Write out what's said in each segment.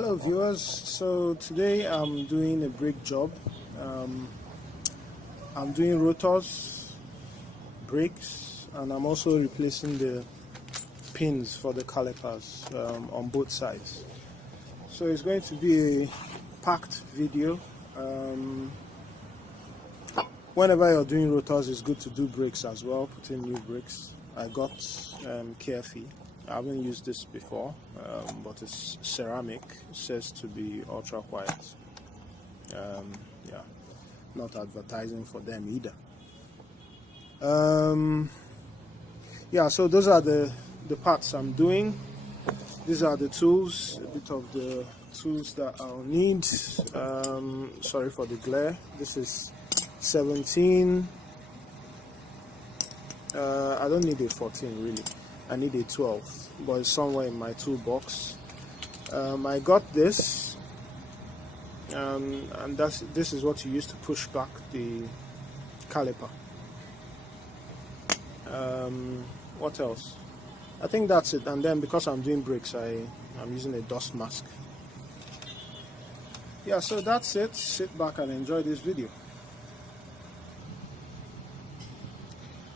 Hello viewers, so today I'm doing a brake job. I'm doing rotors, brakes, and I'm also replacing the pins for the calipers on both sides. So it's going to be a packed video. Whenever you're doing rotors, it's good to do brakes as well, put in new brakes. I got Caliper. I haven't used this before, but it's ceramic. It says to be ultra quiet. Yeah, not advertising for them either. Yeah, so those are the parts I'm doing. These are the tools, a bit of the tools that I'll need. Sorry for the glare. This is 17. I don't need a 14 really. I need a 12, but it's somewhere in my toolbox. I got this, and this is what you use to push back the caliper. What else? I think that's it. And then because I'm doing brakes, I'm using a dust mask. Yeah, so that's it. Sit back and enjoy this video.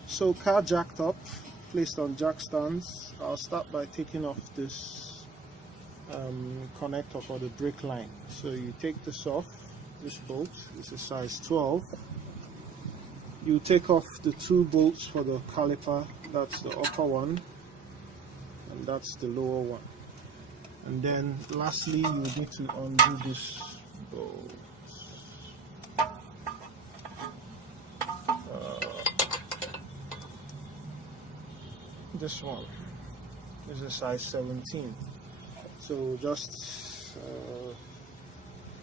So car jacked up, placed on jack stands. I'll start by taking off this connector for the brake line. So you take this off, this bolt, this is size 12. You take off the two bolts for the caliper, that's the upper one and that's the lower one. And then lastly you need to undo this bolt. This one is a size 17, so just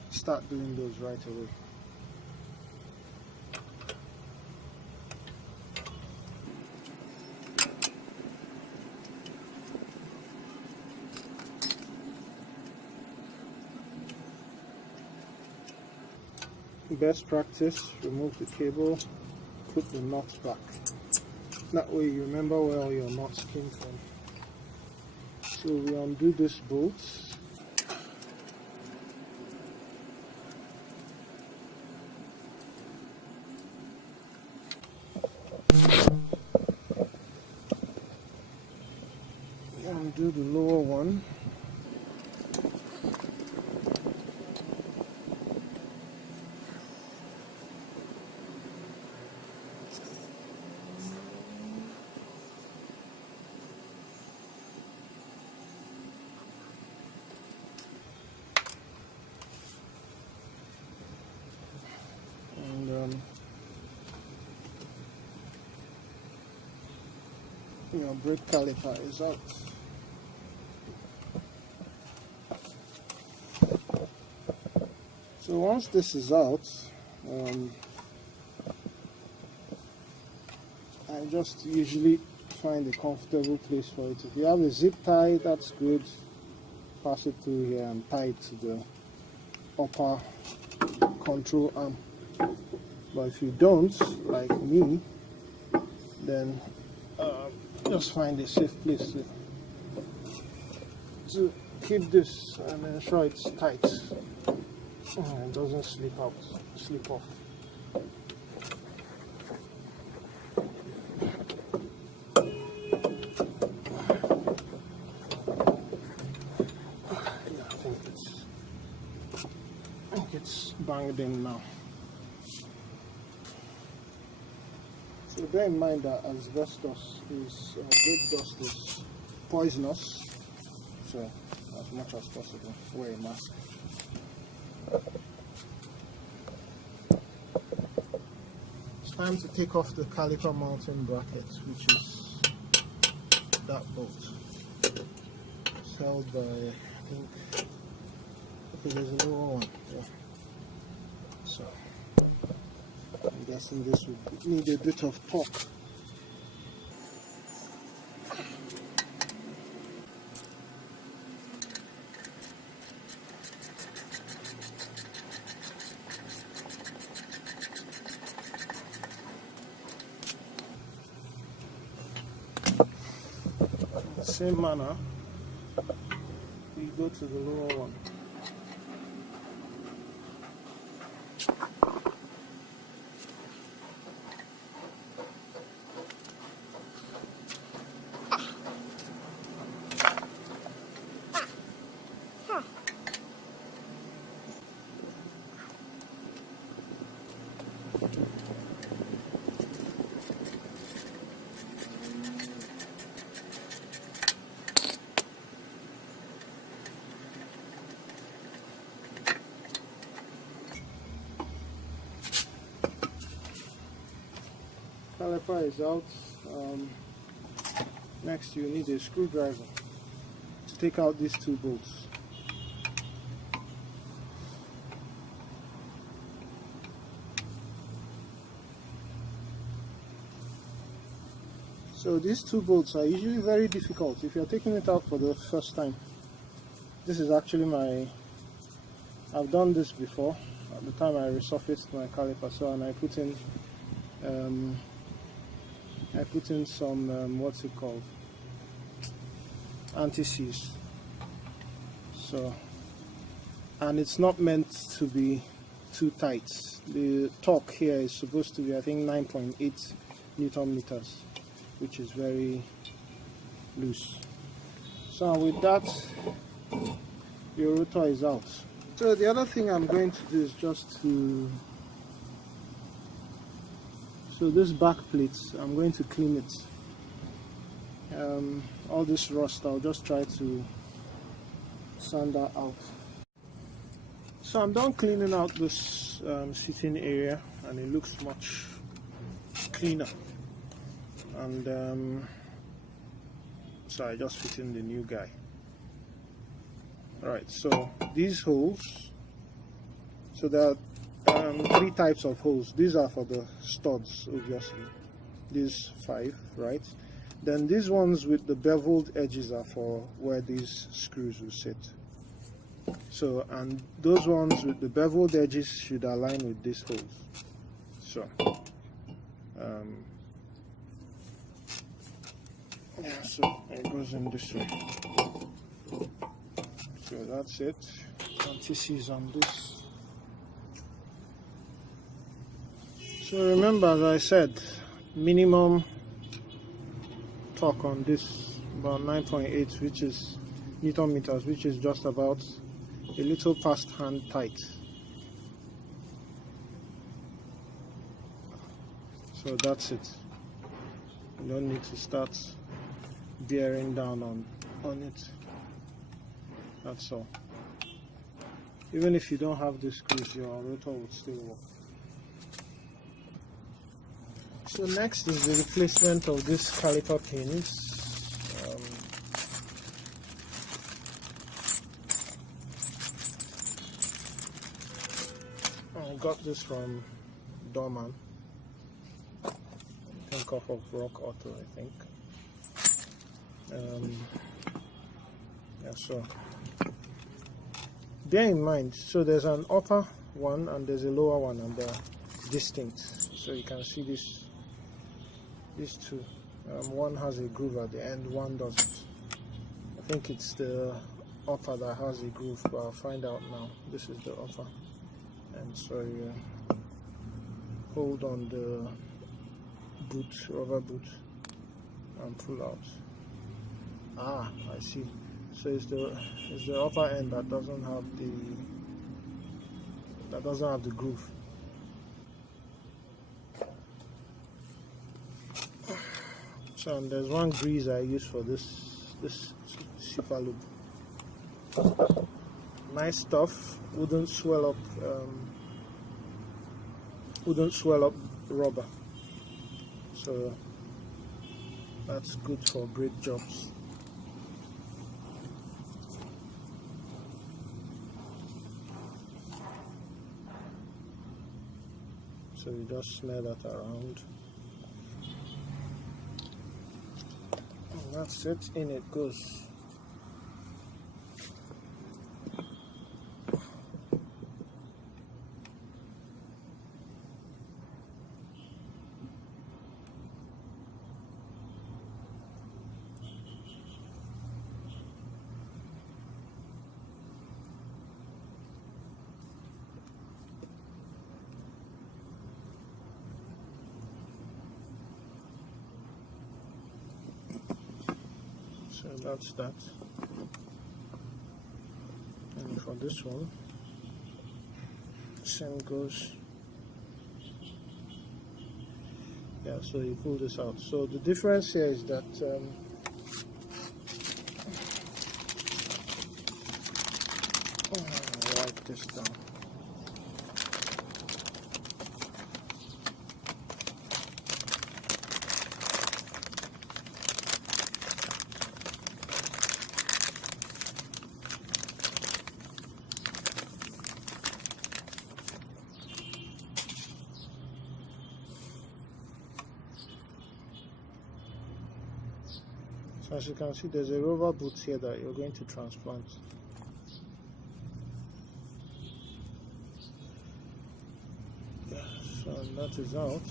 start doing those right away. Best practice, remove the cable, put the nuts back. That way you remember where all your nuts came from. So we undo this bolt. We undo the lower one. Your brake caliper is out. So once this is out, I just usually find a comfortable place for it. If you have a zip tie, that's good. Pass it through here and tie it to the upper control arm. But if you don't, like me, then just find a safe place to keep this and ensure it's tight and it doesn't slip off. Yeah, I think it's banged in now. So bear in mind that asbestos is, brake dust is poisonous, so as much as possible wear a mask. It's time to take off the caliper mounting bracket, which is that bolt. It's held by, I think, okay, there's a lower one. Yeah. So I'm guessing this would need a bit of torque. In the same manner, we go to the lower one. Caliper is out. Next you need a screwdriver to take out these two bolts. So these two bolts are usually very difficult if you're taking it out for the first time. This is actually I've done this before at the time I resurfaced my caliper, so, and I put in some what's it called, anti-seize. So, and it's not meant to be too tight. The torque here is supposed to be, I think, 9.8 Newton meters, which is very loose. So with that, your rotor is out. So the other thing I'm going to do is just to, so this back plate, I'm going to clean it. All this rust, I'll just try to sand that out. So I'm done cleaning out this seating area, and it looks much cleaner. And so I just fit in the new guy. Alright, so these holes, so there are 3 types of holes. These are for the studs, obviously. These 5, right? Then these ones with the beveled edges are for where these screws will sit. So, and those ones with the beveled edges should align with these holes. So, yeah, so it goes in this way. So that's it. Anti-seize on this. So remember, as I said, minimum torque on this about 9.8, which is Newton meters, which is just about a little past hand tight. So that's it. You don't need to start bearing down on it. That's all. Even if you don't have the screws, your rotor would still work. So next is the replacement of these caliper pins. I got this from Dorman. I think off of Rock Auto, I think. Yeah, so bear in mind, so there's an upper one and there's a lower one, and they're distinct. So you can see these two. One has a groove at the end, one doesn't. I think it's the upper that has a groove, but I'll find out now. This is the upper, and so you hold on the boot, rubber boot, and pull out. Ah, I see. So it's the upper end that doesn't have the groove. So and there's one grease I use for this super loop. Nice stuff. Wouldn't swell up rubber. So that's good for brake jobs. So you just smear that around. And that's it, in it goes. So that's that. And for this one, same goes. Yeah, so you pull this out. So the difference here is that I'll write this down. So as you can see, there's a rubber boot here that you're going to transplant. So that is out.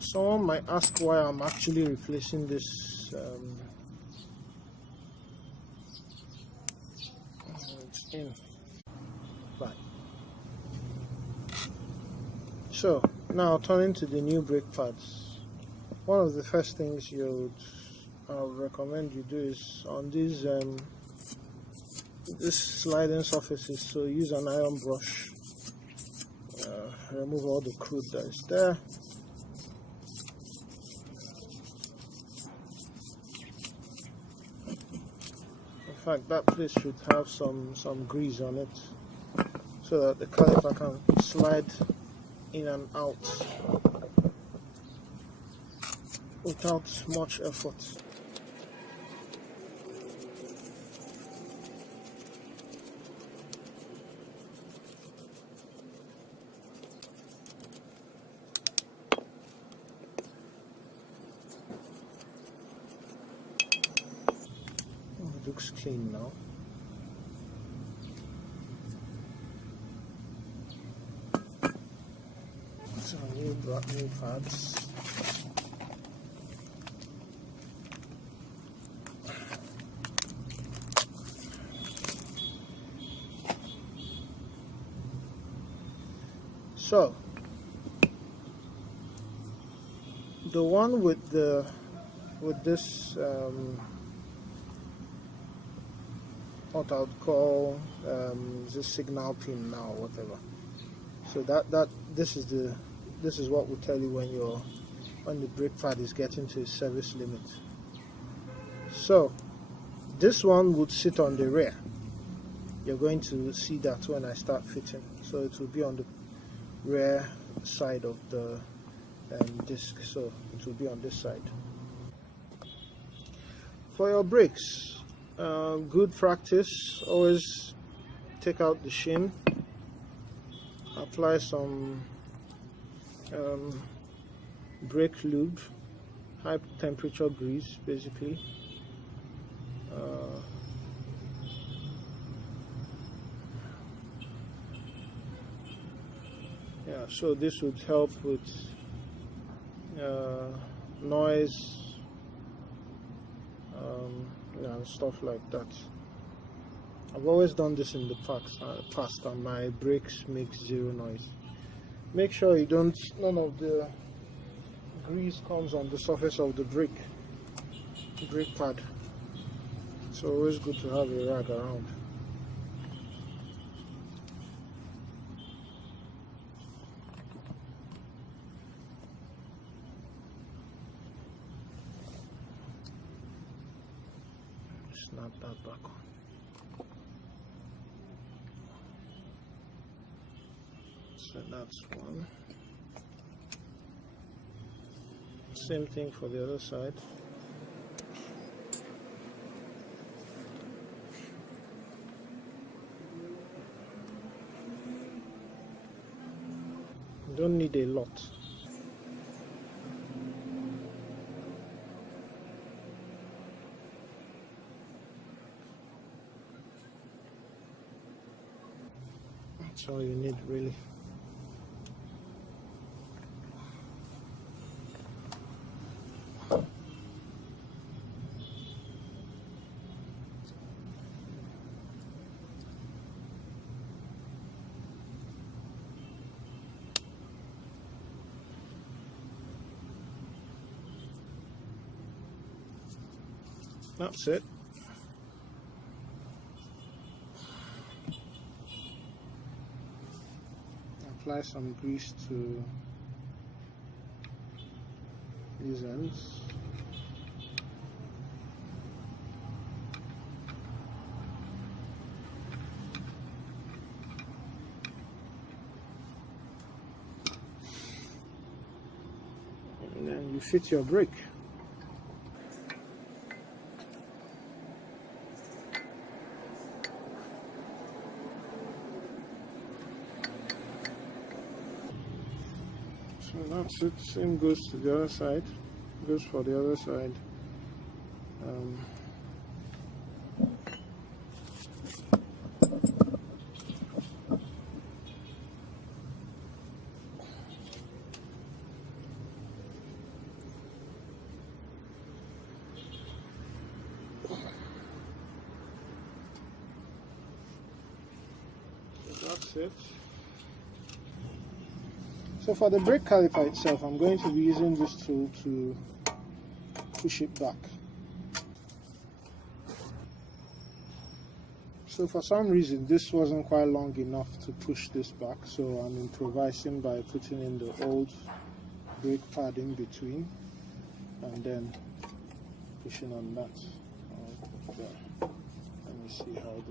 Someone might ask why I'm actually replacing this it's in. Right. So now turning to the new brake pads. One of the first things I would recommend you do is on these this sliding surfaces, so use an iron brush, remove all the crude that is there. In fact, that place should have some grease on it so that the caliper can slide in and out without much effort. Oh, it looks clean now. So new pads. So the one with this what I would call the signal pin now, whatever. So this is what will tell you when the brake pad is getting to its service limit. So this one would sit on the rear. You're going to see that when I start fitting. So it will be on the rear side of the disc, so it will be on this side. For your brakes, good practice, always take out the shim, apply some brake lube, high temperature grease basically. Yeah, so this would help with noise and stuff like that. I've always done this in the past and my brakes make zero noise. Make sure none of the grease comes on the surface of the brake pad. It's always good to have a rag around. Snap that back on. So that's one. Same thing for the other side. You don't need a lot. That's all you need, really. That's it. Apply some grease to these ends. And then you fit your brake. So that's it. Same goes to the other side. Goes for the other side. Um, that's it. So for the brake caliper itself, I'm going to be using this tool to push it back. So for some reason this wasn't quite long enough to push this back, so I'm improvising by putting in the old brake pad in between and then pushing on that. There. Let me see how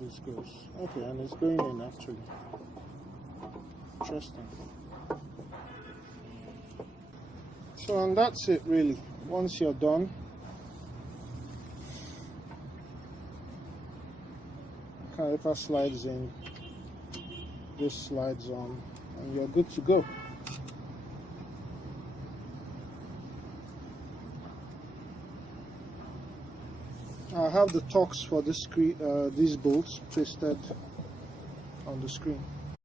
this goes. Okay, and it's going in actually. Interesting. So and that's it really. Once you're done, caliper slides in, this slides on, and you're good to go. I have the torques for this these bolts pasted on the screen.